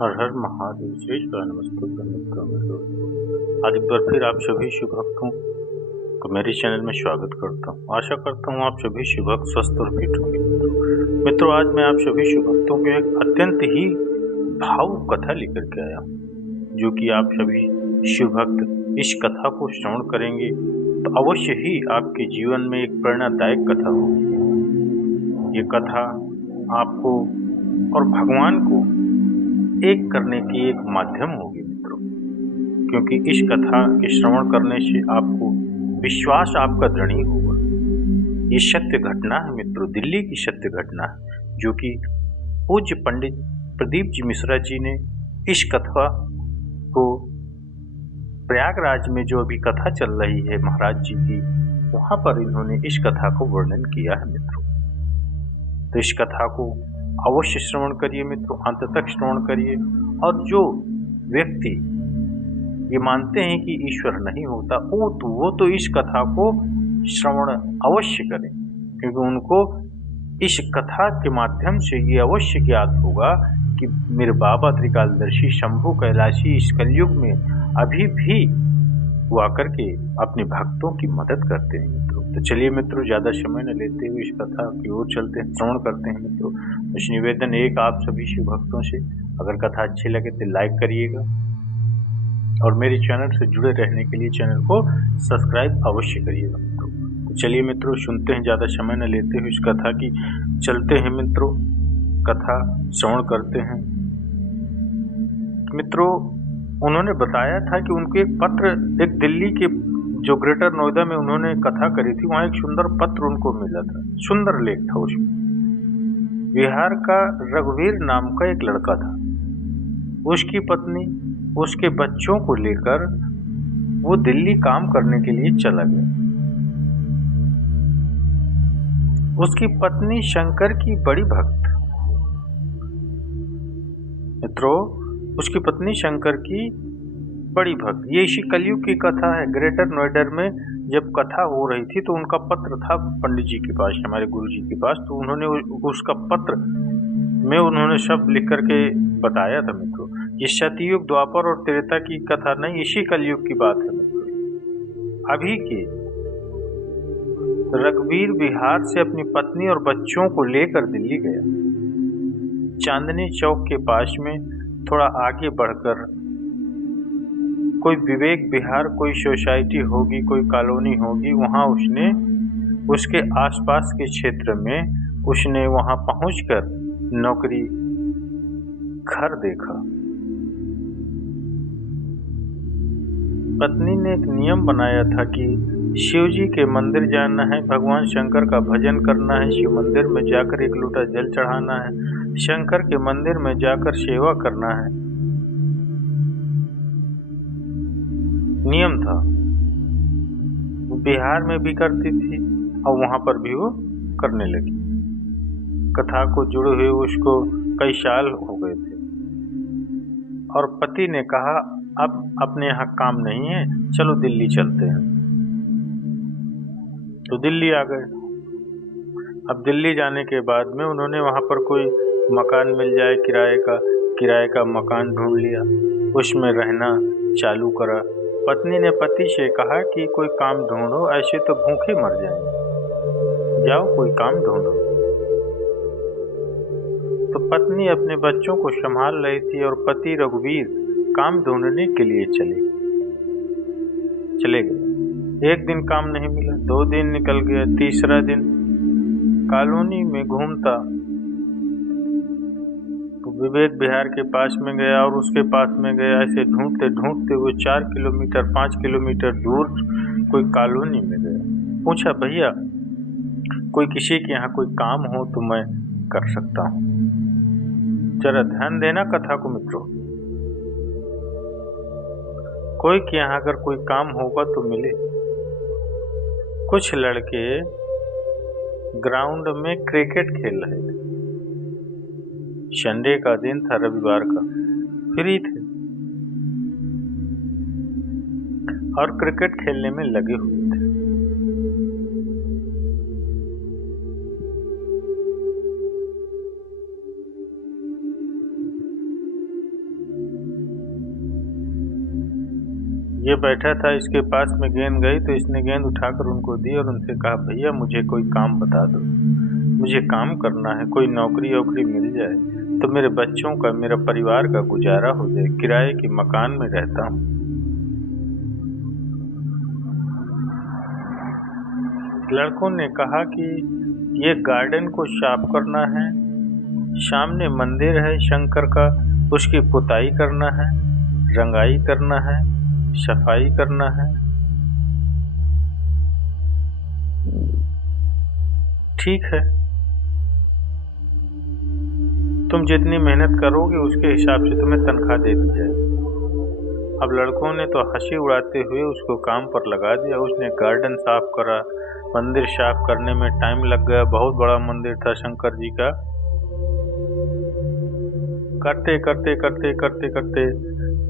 हर हर महादेव। शेष का नमस्कार मित्रों। आज एक बार फिर आप सभी शिव भक्तों को मेरे चैनल में स्वागत करता हूँ। आशा करता हूँ आप सभी शिव भक्त स्वस्थ और फिट होंगे। मित्रों, आज मैं आप सभी शिव भक्तों को एक अत्यंत ही भावुक कथा लेकर के आया हूँ, जो कि आप सभी शिव भक्त इस कथा को श्रवण करेंगे तो अवश्य ही आपके जीवन में एक प्रेरणादायक कथा होगी। ये कथा आपको और भगवान को एक करने की एक माध्यम होगी मित्रों, क्योंकि इस कथा के श्रवण करने से आपको विश्वास आपका दृढ़ होगा। ये सत्य घटना है मित्रों, दिल्ली की सत्य घटना है, जो कि पूज्य पंडित प्रदीप जी मिश्रा जी ने इस कथा को प्रयागराज में जो अभी कथा चल रही है महाराज जी की, वहां पर इन्होंने इस कथा को वर्णन किया है मित्रों। तो इस कथा को अवश्य श्रवण करिए मित्रों, अंत तक श्रवण करिए। और जो व्यक्ति ये मानते हैं कि ईश्वर नहीं होता, वो तो इस कथा को श्रवण अवश्य करें, क्योंकि उनको इस कथा के माध्यम से ये अवश्य ज्ञात होगा कि मेरे बाबा त्रिकालदर्शी शंभू कैलाशी इस कलयुग में अभी भी वो आकर के अपने भक्तों की मदद करते हैं मित्रों। तो चलिए मित्रों, ज्यादा समय न लेते हुए इस कथा की ओर चलते हैं, श्रवण करते हैं मित्रों। कुछ निवेदन एक आप सभी शिव भक्तों से, अगर कथा अच्छी लगे तो लाइक करिएगा और मेरे चैनल से जुड़े रहने के लिए चैनल को सब्सक्राइब अवश्य करिएगा मित्रों। तो चलिए मित्रों, सुनते हैं, ज्यादा समय न लेते हुए इस कथा की चलते हैं मित्रों, कथा श्रवण करते हैं मित्रों। उन्होंने बताया था कि उनको एक पत्र, एक दिल्ली के जो ग्रेटर नोएडा में उन्होंने कथा करी थी, वहां एक सुंदर पत्र उनको मिला था, सुंदर लेख था उसमें। बिहार का रघुवीर नाम का एक लड़का था, उसकी पत्नी उसके बच्चों को लेकर वो दिल्ली काम करने के लिए चला गया। उसकी पत्नी शंकर की बड़ी भक्त मित्रों, उसकी पत्नी शंकर की बड़ी भक्त। ये इसी कलयुग की कथा है। ग्रेटर नोएडा में जब कथा हो रही थी तो उनका पत्र था पंडित जी के पास, हमारे गुरु जी के पास। तो उन्होंने उसका पत्र में उन्होंने शब्द लिख करके बताया था मित्रों। ये सतयुग, द्वापर और त्रेता की कथा नहीं, इसी कलयुग की बात है मित्रों, अभी की। रघुवीर बिहार से अपनी पत्नी और बच्चों को लेकर दिल्ली गया। चांदनी चौक के पास में थोड़ा आगे बढ़कर कोई विवेक विहार, कोई सोसाइटी होगी, कोई कॉलोनी होगी, वहां उसने उसके आसपास के क्षेत्र में उसने वहां पहुंचकर नौकरी घर देखा। पत्नी ने एक नियम बनाया था कि शिव जी के मंदिर जाना है, भगवान शंकर का भजन करना है, शिव मंदिर में जाकर एक लोटा जल चढ़ाना है, शंकर के मंदिर में जाकर सेवा करना है, नियम था। वो बिहार में भी करती थी और वहां पर भी वो करने लगी। कथा को जुड़े हुए उसको कई साल हो गए थे और पति ने कहा, अब अपने यहाँ काम नहीं है, चलो दिल्ली चलते हैं। तो दिल्ली आ गए। अब दिल्ली जाने के बाद में उन्होंने वहां पर कोई मकान मिल जाए किराए का मकान ढूंढ लिया, उसमें रहना चालू करा। पत्नी ने पति से कहा कि कोई काम ढूंढो, ऐसे तो भूखे मर जाएंगे, जाओ कोई काम ढूंढो। तो पत्नी अपने बच्चों को संभाल रही थी और पति रघुवीर काम ढूंढने के लिए चले गए। एक दिन काम नहीं मिला, 2 दिन निकल गया, तीसरा दिन कॉलोनी में घूमता तो विवेक विहार के पास में गया और उसके पास में गया। ऐसे ढूंढते ढूंढते वो 4 किलोमीटर 5 किलोमीटर दूर कोई कॉलोनी में गया। पूछा, भैया कोई किसी के यहाँ कोई काम हो तो मैं कर सकता हूँ। जरा ध्यान देना कथा को मित्रों, कोई के यहाँ अगर कोई काम होगा तो मिले। कुछ लड़के ग्राउंड में क्रिकेट खेल रहे थे, संडे का दिन था, रविवार का, फ्री थे और क्रिकेट खेलने में लगे हुए थे। ये बैठा था, इसके पास में गेंद गई तो इसने गेंद उठाकर उनको दी और उनसे कहा, भैया मुझे कोई काम बता दो, मुझे काम करना है, कोई नौकरी वोकरी मिल जाए तो मेरे बच्चों का, मेरा परिवार का गुजारा हो जाए, किराए के मकान में रहता हूँ। लड़कों ने कहा कि ये गार्डन को साफ करना है, सामने मंदिर है शंकर का, उसकी पुताई करना है, रंगाई करना है, सफाई करना है। ठीक है, तुम जितनी मेहनत करोगे उसके हिसाब से तुम्हें तनख्वाह दे दी जाएगी। अब लड़कों ने तो हंसी उड़ाते हुए उसको काम पर लगा दिया। उसने गार्डन साफ करा, मंदिर साफ करने में टाइम लग गया, बहुत बड़ा मंदिर था शंकर जी का। करते करते करते करते करते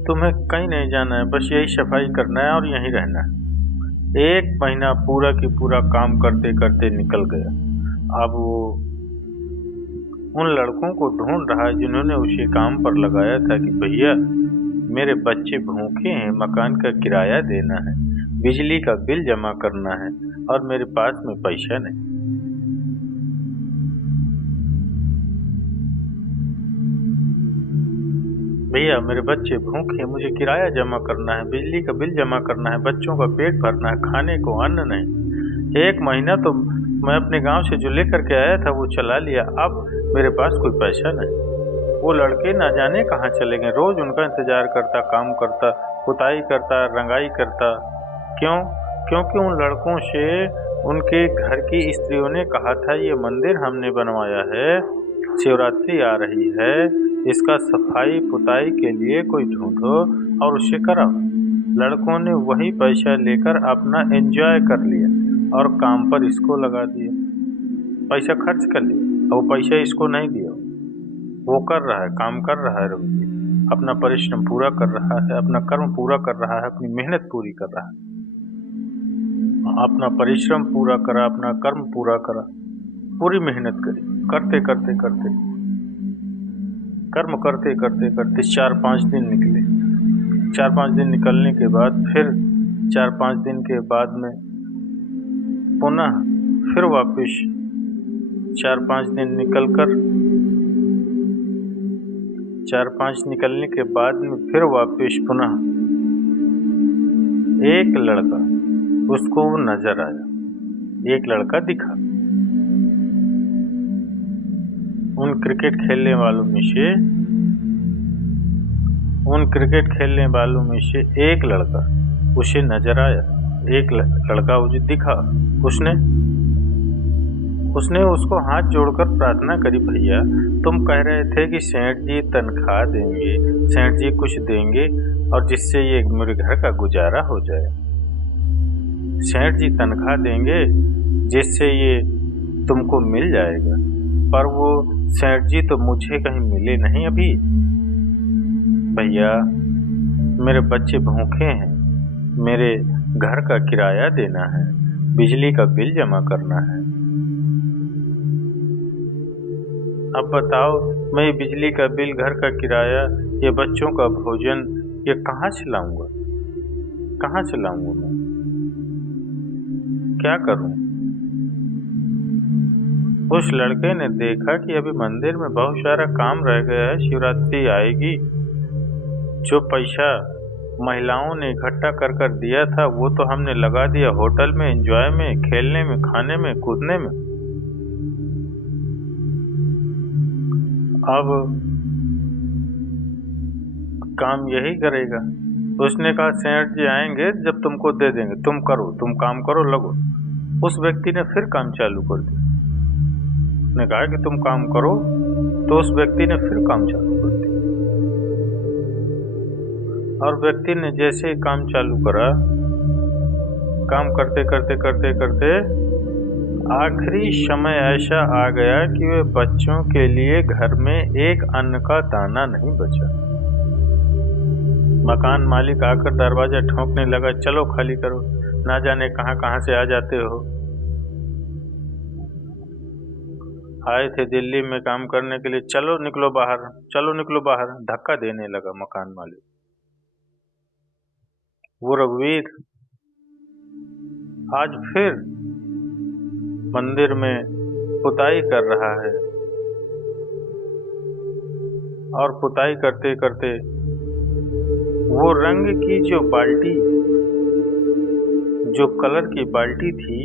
तुम्हें कहीं नहीं जाना है, बस यही सफाई करना है और यहीं रहना है। 1 महीना पूरा की पूरा काम करते करते निकल गया। अब वो उन लड़कों को ढूंढ रहा है जिन्होंने उसे काम पर लगाया था कि भैया मेरे बच्चे भूखे हैं, मकान का किराया देना है, बिजली का बिल जमा करना है और मेरे पास में पैसा नहीं। भैया मेरे बच्चे भूखे हैं, मुझे किराया जमा करना है, बिजली का बिल जमा करना है, बच्चों का पेट भरना है, खाने को अन्न नहीं। 1 महीना तो मैं अपने गांव से जो लेकर के आया था वो चला लिया, अब मेरे पास कोई पैसा नहीं। वो लड़के ना जाने कहाँ चले गए। रोज उनका इंतजार करता, काम करता, पुताई करता, रंगाई करता। क्यों? क्योंकि उन लड़कों से उनके घर की स्त्रियों ने कहा था, ये मंदिर हमने बनवाया है, शिवरात्रि आ रही है, इसका सफाई पुताई के लिए कोई ढूंढो और उसे कराओ। लड़कों ने वही पैसा लेकर अपना एंजॉय कर लिया और काम पर इसको लगा दिया, पैसा खर्च कर लिया। और पैसा इसको नहीं दिया, वो कर रहा है, काम कर रहा है, अपना परिश्रम पूरा कर रहा है, अपना कर्म पूरा कर रहा है, अपनी मेहनत पूरी कर रहा है। अपना परिश्रम पूरा करा, अपना कर्म पूरा करा, पूरी मेहनत करी। करते करते करते कर्म करते करते करते 4-5 दिन निकले। 4-5 दिन निकलने के बाद फिर 4-5 दिन के बाद में पुनः फिर वापिस 4-5 दिन निकलकर 4-5 निकलने के बाद में फिर वापिस पुनः एक लड़का उसको नजर आया। एक लड़का दिखा। उन क्रिकेट खेलने वालों में से एक लड़का उसे नजर आया। एक लड़का उसे दिखा। उसने उसको हाथ जोड़कर प्रार्थना करी, भैया तुम कह रहे थे कि सेठ जी तनख्वाह देंगे, सेठ जी कुछ देंगे और जिससे ये मेरे घर का गुजारा हो जाए। सेठ जी तनख्वाह देंगे जिससे ये तुमको मिल जाएगा, पर वो सेठ जी तो मुझे कहीं मिले नहीं अभी। भैया मेरे बच्चे भूखे हैं, मेरे घर का किराया देना है, बिजली का बिल जमा करना है। अब बताओ मैं ये बिजली का बिल, घर का किराया, ये बच्चों का भोजन, ये कहाँ से लाऊंगा? कहाँ से लाऊंगा मैं? क्या करूं? उस लड़के ने देखा कि अभी मंदिर में बहुत सारा काम रह गया है, शिवरात्रि आएगी। जो पैसा महिलाओं ने इकट्ठा कर कर दिया था वो तो हमने लगा दिया होटल में, एंजॉय में, खेलने में, खाने में, कूदने में। अब काम यही करेगा। उसने कहा सेठ जी आएंगे जब तुमको दे देंगे, तुम करो, तुम काम करो, लगो। उस व्यक्ति ने फिर काम चालू कर दिया। उसने कहा कि तुम काम करो, तो उस व्यक्ति ने फिर काम चालू कर दिया। और व्यक्ति ने जैसे ही काम चालू करा, काम करते करते करते करते आखिरी समय ऐसा आ गया कि वे बच्चों के लिए घर में एक अन्न का दाना नहीं बचा। मकान मालिक आकर दरवाजा ठोंकने लगा, चलो खाली करो, ना जाने कहाँ कहाँ से आ जाते हो। आए थे दिल्ली में काम करने के लिए, चलो निकलो बाहर, चलो निकलो बाहर। धक्का देने लगा मकान मालिक। वो रघुवीर आज फिर मंदिर में पुताई कर रहा है और पुताई करते करते वो रंग की जो बाल्टी, जो कलर की बाल्टी थी,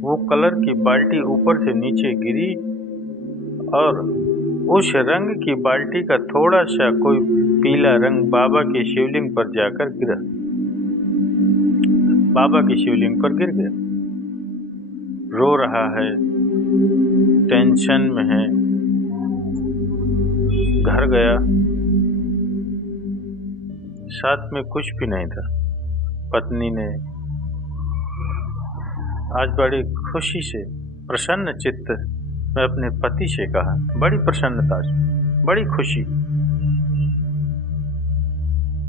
वो कलर की बाल्टी ऊपर से नीचे गिरी और उस रंग की बाल्टी का थोड़ा सा कोई पीला रंग बाबा के शिवलिंग पर जाकर गिरा, बाबा की शिवलिंग पर गिर गया। रो रहा है, टेंशन में है। घर गया, साथ में कुछ भी नहीं था। पत्नी ने आज बड़ी खुशी से, प्रसन्न चित्त में अपने पति से कहा, बड़ी प्रसन्नता से, बड़ी खुशी।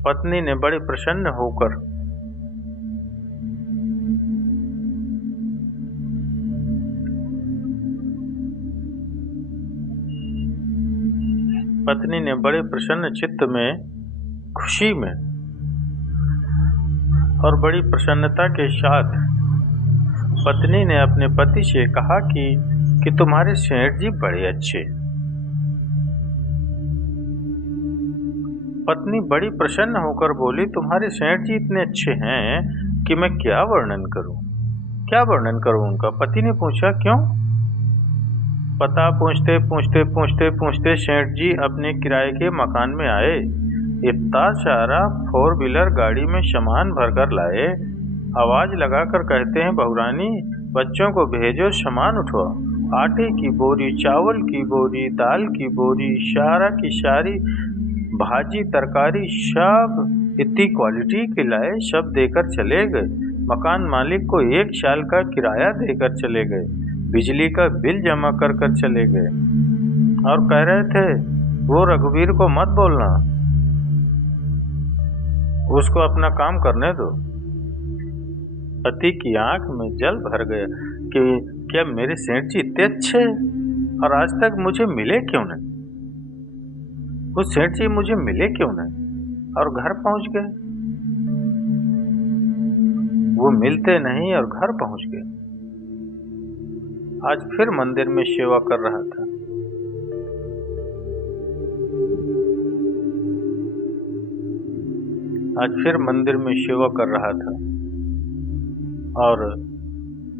पत्नी ने बड़े प्रसन्न होकर बड़े प्रसन्न चित्त में, खुशी में और बड़ी प्रसन्नता के साथ पत्नी ने अपने पति से कहा कि तुम्हारे सेठ जी बड़े अच्छे। पत्नी बड़ी प्रसन्न होकर बोली, तुम्हारे सेठ जी इतने अच्छे हैं कि मैं क्या वर्णन करूं उनका। पति ने पूछा, क्यों? पता पूछते सेठ जी अपने किराए के मकान में आए। इतना सारा 4 व्हीलर गाड़ी में सामान भरकर लाए। आवाज लगाकर कहते हैं, बहुरानी बच्चों को भेजो, सामान उठवा। आटे की बोरी, चावल की बोरी, दाल की बोरी, सारा की सारी भाजी तरकारी सब इतनी क्वालिटी के लाए, सब देकर चले गए। मकान मालिक को 1 साल का किराया देकर चले गए, बिजली का बिल जमा कर चले गए और कह रहे थे वो रघुवीर को मत बोलना, उसको अपना काम करने दो। पति की आंख में जल भर गया कि क्या मेरे सेठ जी इतने अच्छे और आज तक मुझे मिले क्यों नहीं, वो सेठ जी मुझे मिले क्यों नहीं। और घर पहुंच गए, वो मिलते नहीं और घर पहुंच गए। आज फिर मंदिर में सेवा कर रहा था। और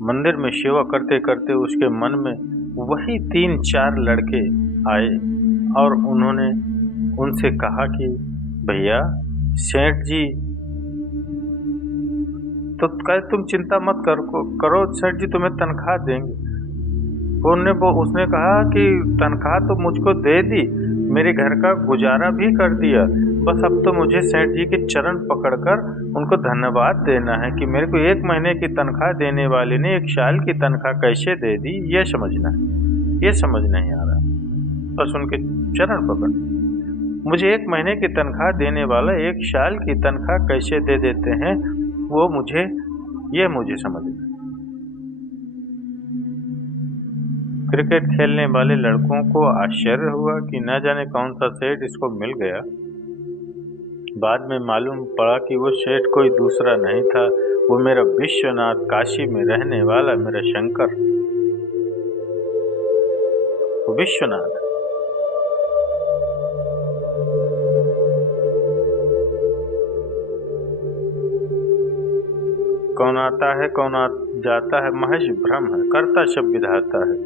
मंदिर में सेवा करते करते उसके मन में वही 3-4 लड़के आए और उन्होंने उनसे कहा कि भैया सेठ जी तो कहे तुम चिंता मत करो, सेठ जी तुम्हें तनख्वाह देंगे। उसने कहा कि तनख्वाह तो मुझको दे दी, मेरे घर का गुजारा भी कर दिया, बस अब तो मुझे सेठ जी के चरण पकड़कर उनको धन्यवाद देना है कि मेरे को 1 महीने की तनख्वाह देने वाले ने 1 साल की तनख्वाह कैसे दे दी, ये समझना है, ये समझ नहीं आ रहा। बस उनके चरण पकड़, मुझे 1 महीने की तनख्वाह देने वाला 1 साल की तनख्वाह कैसे दे देते हैं, वो मुझे समझना। क्रिकेट खेलने वाले लड़कों को आश्चर्य हुआ कि न जाने कौन सा सेठ इसको मिल गया। बाद में मालूम पड़ा कि वो सेठ कोई दूसरा नहीं था, वो मेरा विश्वनाथ, काशी में रहने वाला मेरा शंकर, वो विश्वनाथ। कौन आता है कौन जाता है महज भ्रम है, करता सब विधाता है।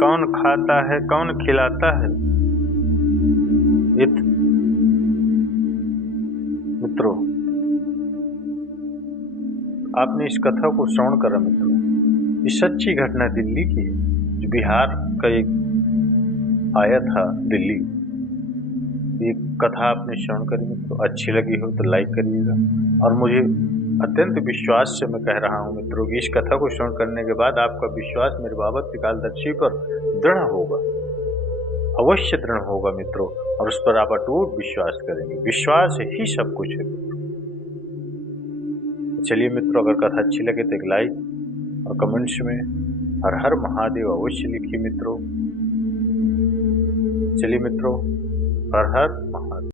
कौन खाता है कौन खिलाता है। मित्रों, आपने इस कथा को श्रवण करा मित्रों, ये सच्ची घटना दिल्ली की है। जो बिहार का एक आया था दिल्ली, ये कथा आपने श्रवण करी मित्रों, अच्छी लगी हो तो लाइक करिएगा। और मुझे अत्यंत विश्वास से मैं कह रहा हूँ मित्रों कि इस कथा को श्रवण करने के बाद आपका विश्वास मेरे बाबा त्रिकालदर्शी पर दृढ़ होगा, अवश्य दृढ़ होगा मित्रों, और उस पर आप अटूट विश्वास करेंगे। विश्वास ही सब कुछ है। चलिए मित्रों, अगर कथा अच्छी लगे तो एक लाइक और कमेंट्स में हर हर महादेव अवश्य लिखिए मित्रों। चलिए मित्रों, हर हर महादेव।